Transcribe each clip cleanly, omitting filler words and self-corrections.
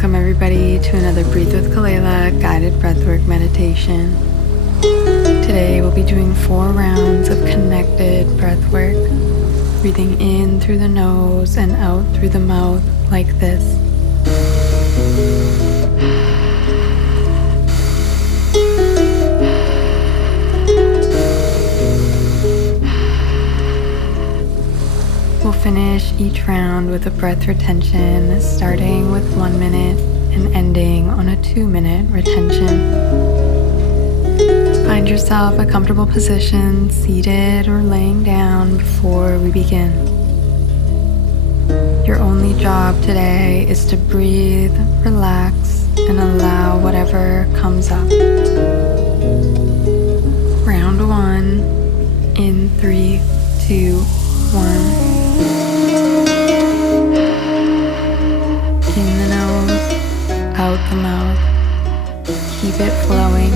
Welcome everybody to another Breathe with Kelaila guided breathwork meditation. Today we'll be doing 4 rounds of connected breathwork, breathing in through the nose and out through the mouth like this. We'll finish each round with a breath retention, starting with 1 minute and ending on a 2-minute retention. Find yourself a comfortable position, seated or laying down before we begin. Your only job today is to breathe, relax, and allow whatever comes up. Round 1, in 3, 2, 1. In the nose, out the mouth. Keep it flowing.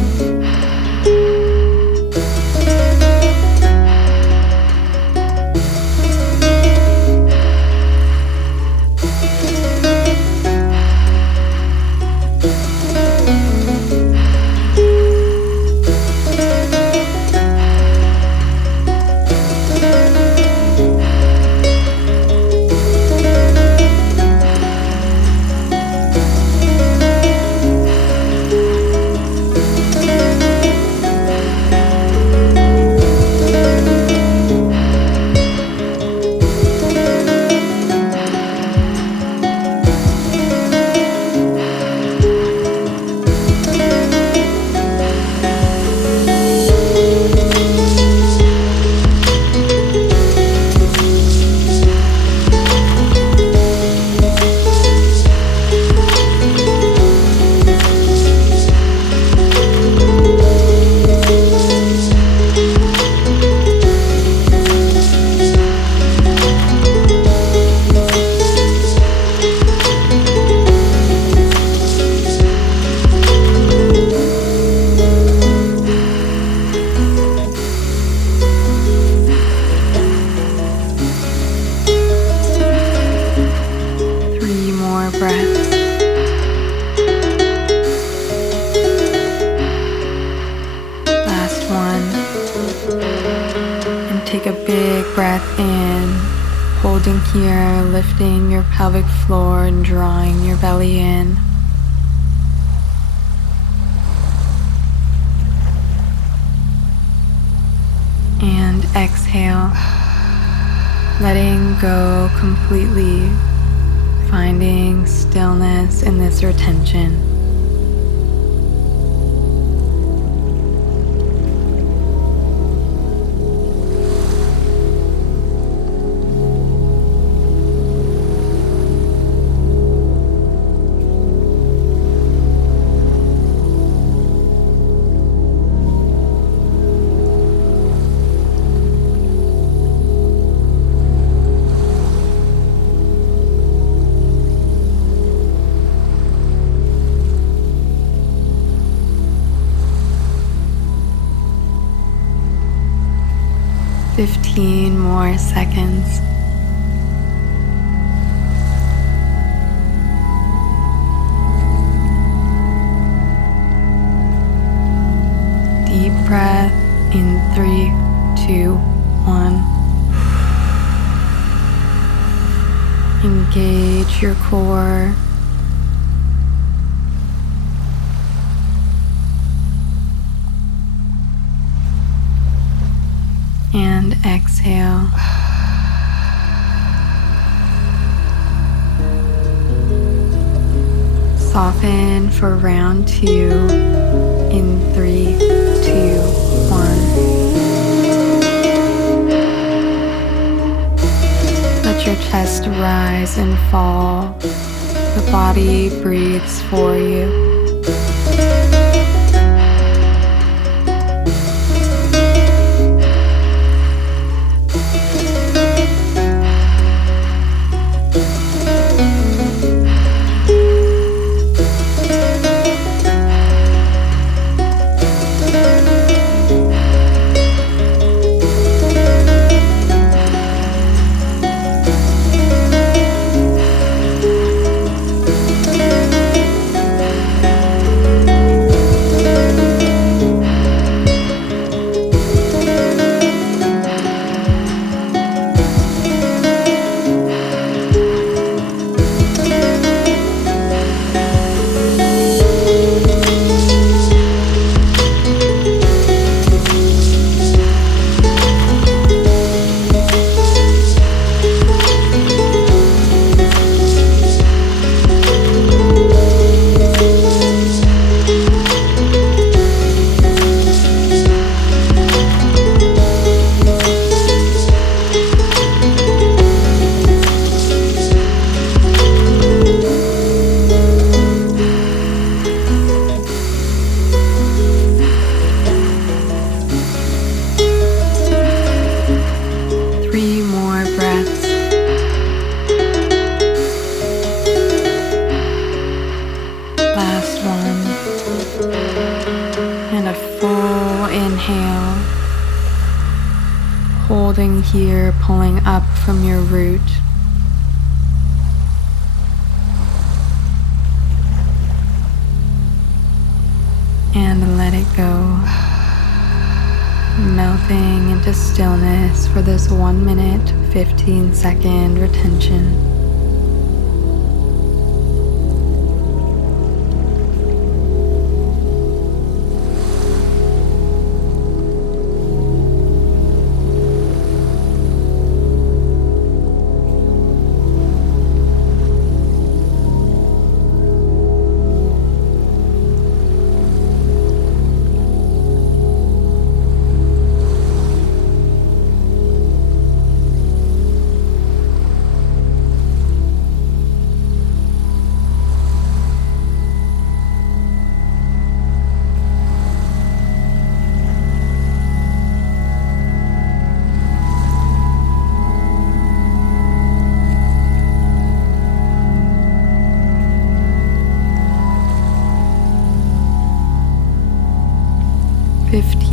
3 more breaths. Last one. And take a big breath in, holding here, lifting your pelvic floor and drawing your belly in. And exhale, letting go completely, finding stillness in this retention. Fifteen more seconds. Deep breath in 3, 2, 1. Engage your core. And exhale. Soften for round 2 in 3, 2, 1. Let your chest rise and fall. The body breathes for you. from your root. And let it go, melting into stillness for this 1 minute, 15-second retention.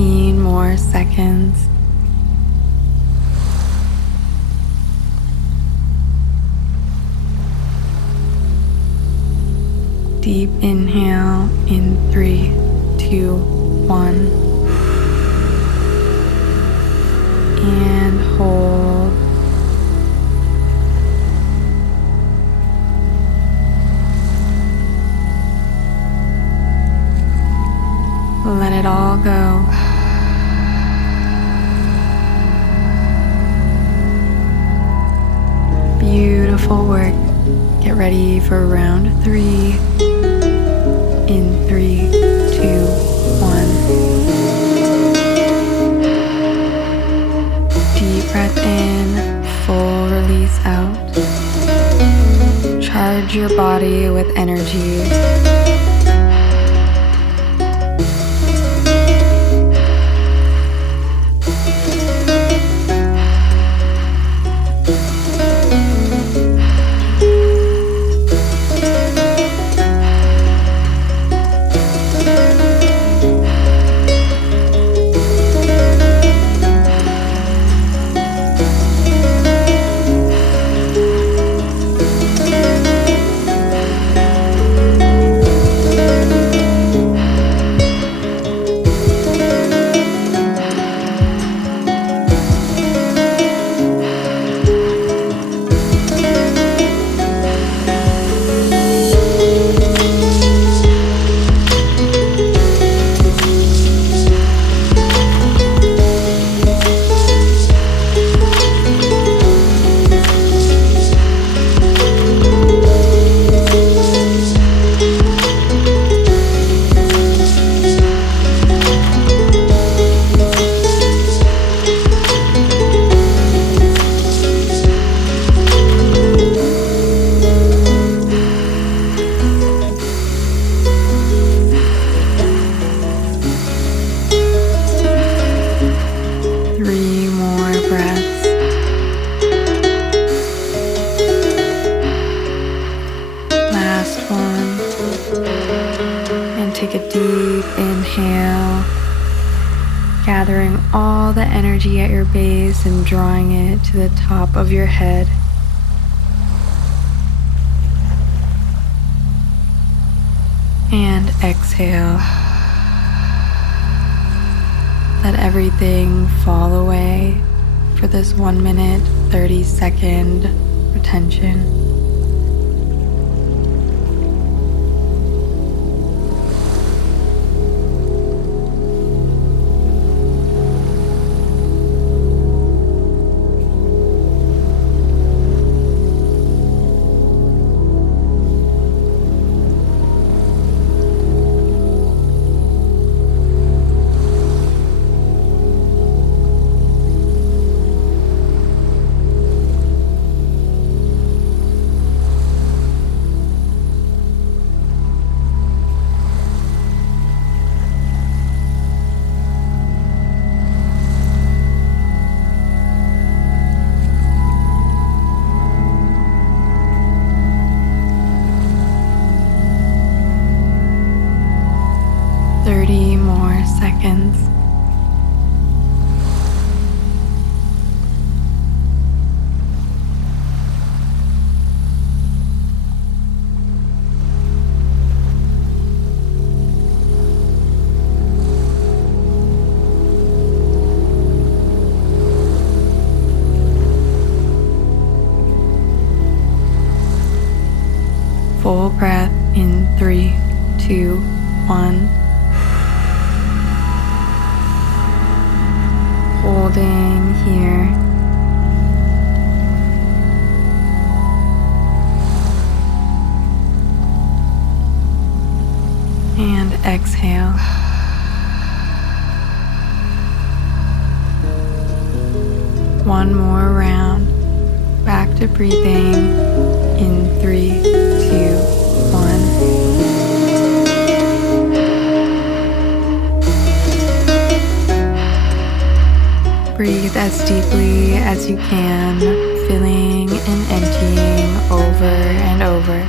More seconds. Deep inhale in 3, 2, 1. And hold. Let it all go. Beautiful work. Get ready for round 3 in 3, 2, 1. Deep breath in, full release out. Charge your body with energy. Take a deep inhale, gathering all the energy at your base and drawing it to the top of your head. And exhale. Let everything fall away for this 1 minute, 30-second retention. Full breath in 3, 2, 1. Holding here. And exhale. One more round. Back to breathing in 3, 2, 1. Breathe as deeply as you can, filling and emptying over and over.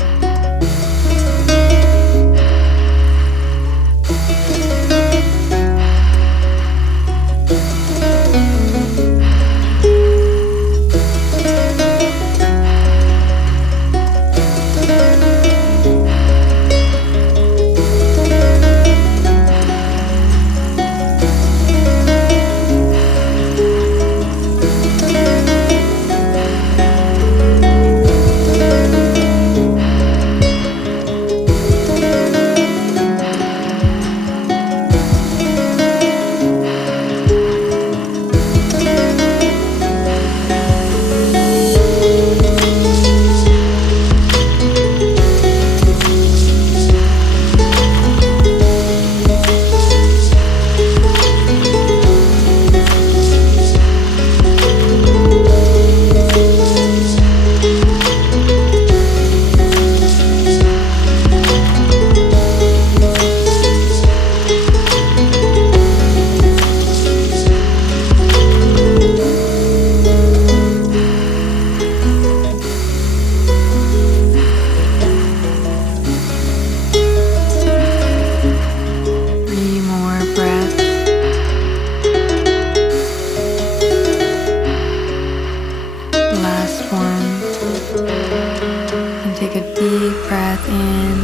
Take a deep breath in,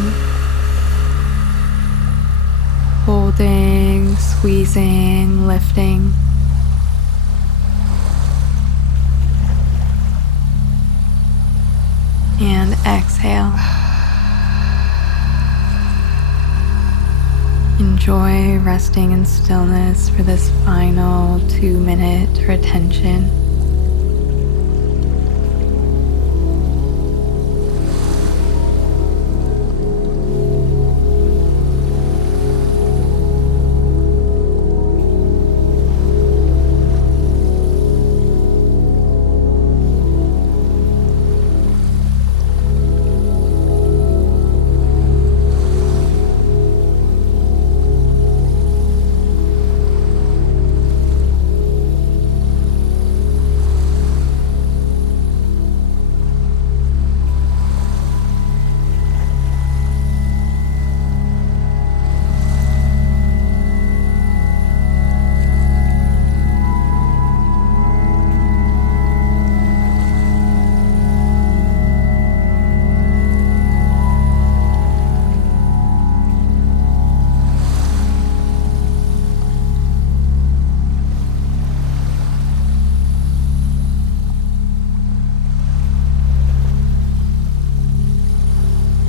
holding, squeezing, lifting. And exhale. Enjoy resting in stillness for this final 2-minute retention.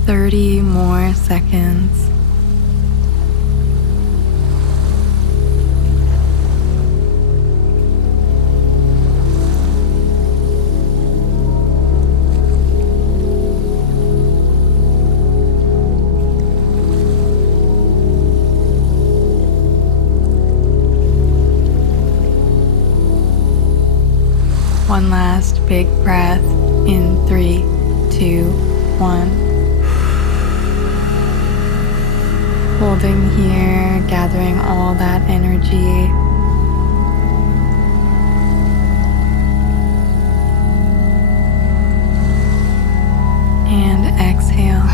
Thirty more seconds. One last big breath in 3, 2, 1. Holding here, gathering all that energy. And exhale.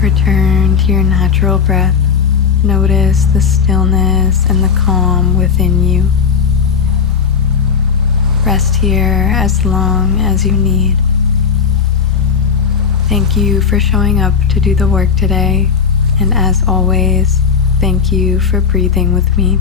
Return to your natural breath. Notice the stillness and the calm within you. Rest here as long as you need. Thank you for showing up to do the work today, and as always, thank you for breathing with me.